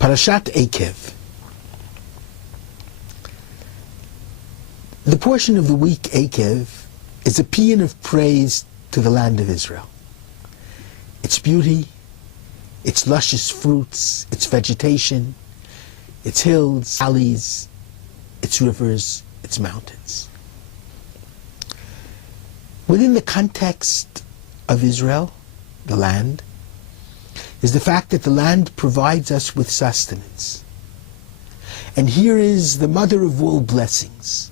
Parashat Ekev. The portion of the week Ekev is a paean of praise to the land of Israel. Its beauty, its luscious fruits, its vegetation, its hills, valleys, its rivers, its mountains. Within the context of Israel, the land, is the fact that the land provides us with sustenance. And here is the mother of all blessings.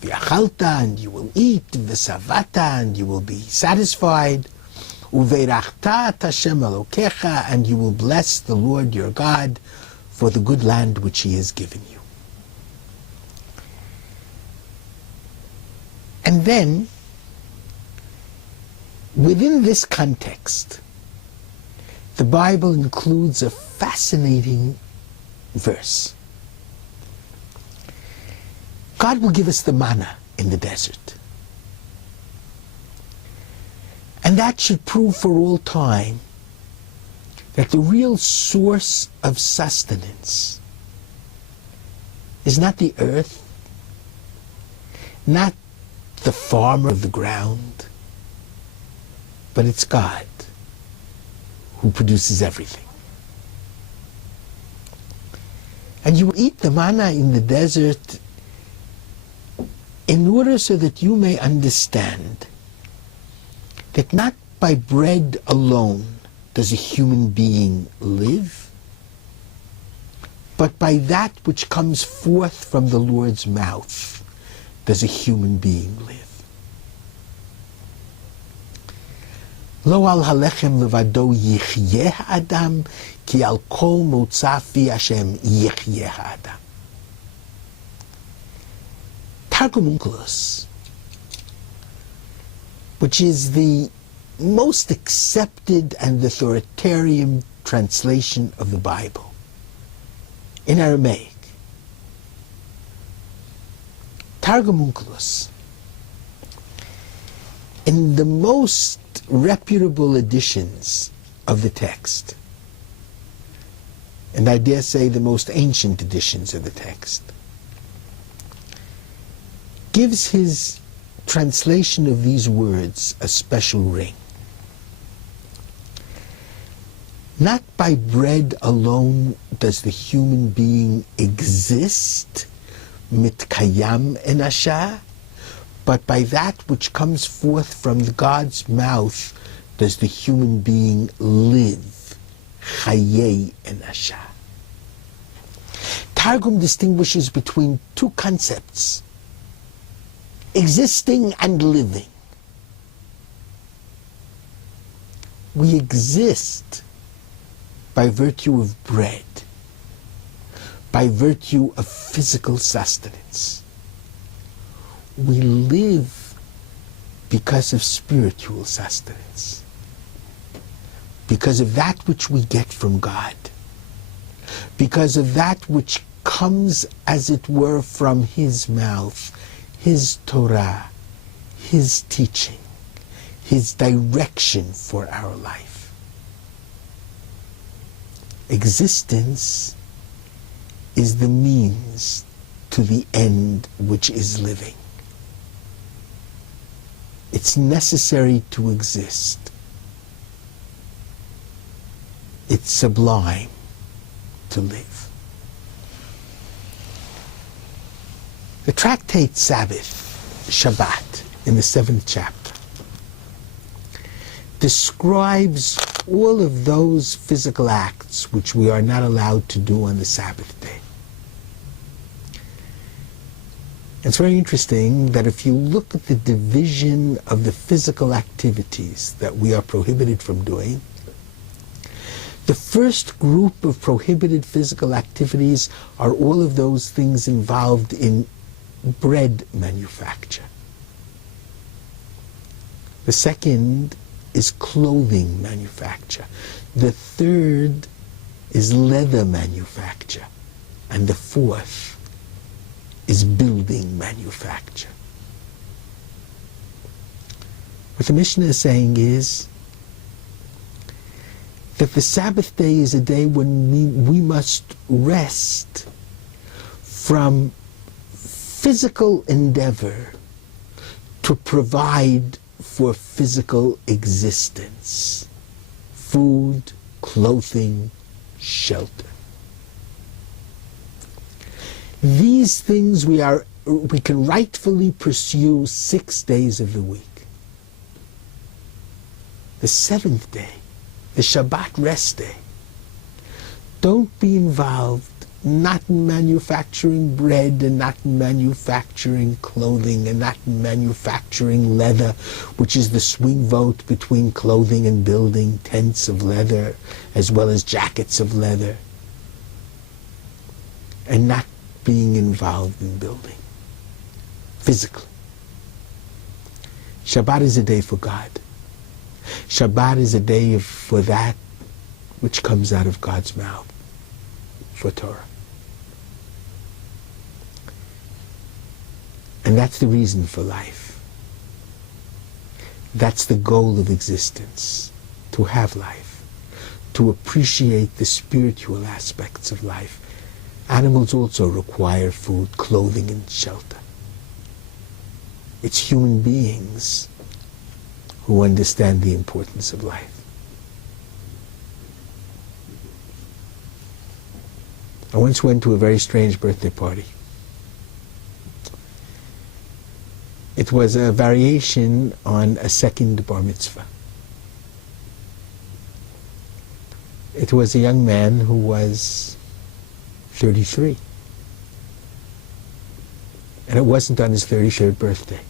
V'achalta, and you will eat, v'savata, and you will be satisfied, uveirachta et Hashem Elokecha, and you will bless the Lord your God for the good land which He has given you. And then, within this context, the Bible includes a fascinating verse. God will give us the manna in the desert. And that should prove for all time that the real source of sustenance is not the earth, not the farmer of the ground, but it's God who produces everything. And you will eat the manna in the desert in order so that you may understand that not by bread alone does a human being live, but by that which comes forth from the Lord's mouth does a human being live. Lo al halechem levado yichyeh ha'adam, ki al kol motza fi Hashem yichyeh ha'adam. Targum Onkelos, which is the most accepted and authoritarian translation of the Bible in Aramaic. Targum Onkelos, in the most reputable editions of the text, and I dare say the most ancient editions of the text, gives his translation of these words a special ring. Not by bread alone does the human being exist, mitkayam enasha, but by that which comes forth from God's mouth does the human being live, chayei enasha. Targum distinguishes between two concepts: existing and living. We exist by virtue of bread, by virtue of physical sustenance. We live because of spiritual sustenance, because of that which we get from God, because of that which comes, as it were, from His mouth, His Torah, His teaching, His direction for our life. Existence is the means to the end which is living. It's necessary to exist. It's sublime to live. The tractate Sabbath, Shabbat, in the 7th chapter, describes all of those physical acts which we are not allowed to do on the Sabbath day. It's very interesting that if you look at the division of the physical activities that we are prohibited from doing, the first group of prohibited physical activities are all of those things involved in bread manufacture. The second is clothing manufacture. The third is leather manufacture. And the fourth is building manufacture. What the Mishnah is saying is that the Sabbath day is a day when we must rest from physical endeavor to provide for physical existence. Food, clothing, shelter. These things we can rightfully pursue 6 days of the week. The 7th day, the Shabbat rest day, don't be involved not in manufacturing bread and not in manufacturing clothing and not in manufacturing leather, which is the swing vote between clothing and building tents of leather as well as jackets of leather, and not being involved in building physically. Shabbat is a day for God. Shabbat is a day for that which comes out of God's mouth, for Torah. And that's the reason for life. That's the goal of existence, to have life, to appreciate the spiritual aspects of life. Animals also require food, clothing, and shelter. It's human beings who understand the importance of life. I once went to a very strange birthday party. It was a variation on a second bar mitzvah. It was a young man who was 33. And it wasn't on his 33rd birthday.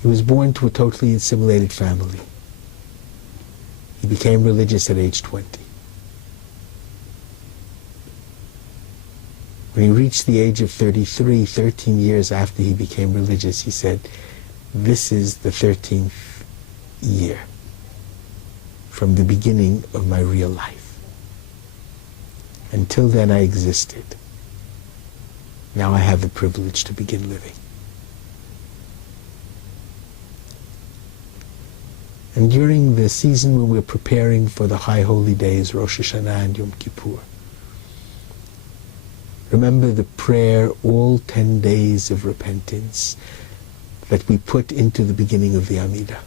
He was born to a totally assimilated family. He became religious at age 20. When he reached the age of 33, 13 years after he became religious, he said, "This is the 13th year from the beginning of my real life. Until then I existed. Now I have the privilege to begin living." And during the season when we're preparing for the high holy days, Rosh Hashanah and Yom Kippur, remember the prayer, all 10 days of repentance that we put into the beginning of the Amidah.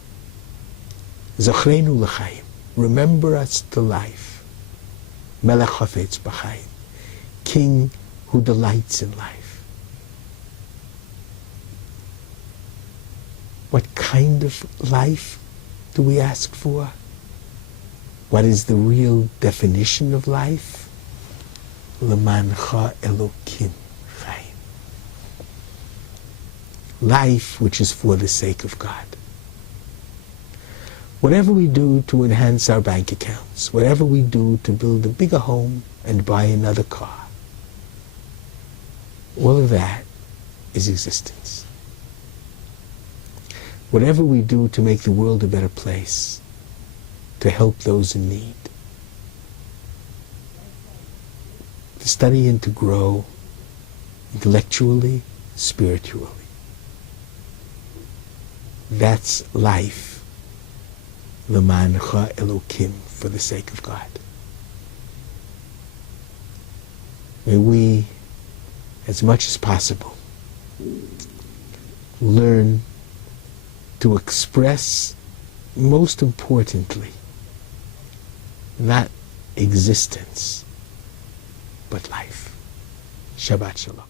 Zochreinu l'chaim, remember us to life. Melech hafetz b'chaim, King who delights in life. What kind of life do we ask for? What is the real definition of life? L'mancha Elokim chaim. Life which is for the sake of God. Whatever we do to enhance our bank accounts, whatever we do to build a bigger home and buy another car, all of that is existence. Whatever we do to make the world a better place, to help those in need, to study and to grow intellectually, spiritually. That's life. L'mancha Elokim, for the sake of God. May we, as much as possible, learn to express, most importantly, not existence, but life. Shabbat Shalom.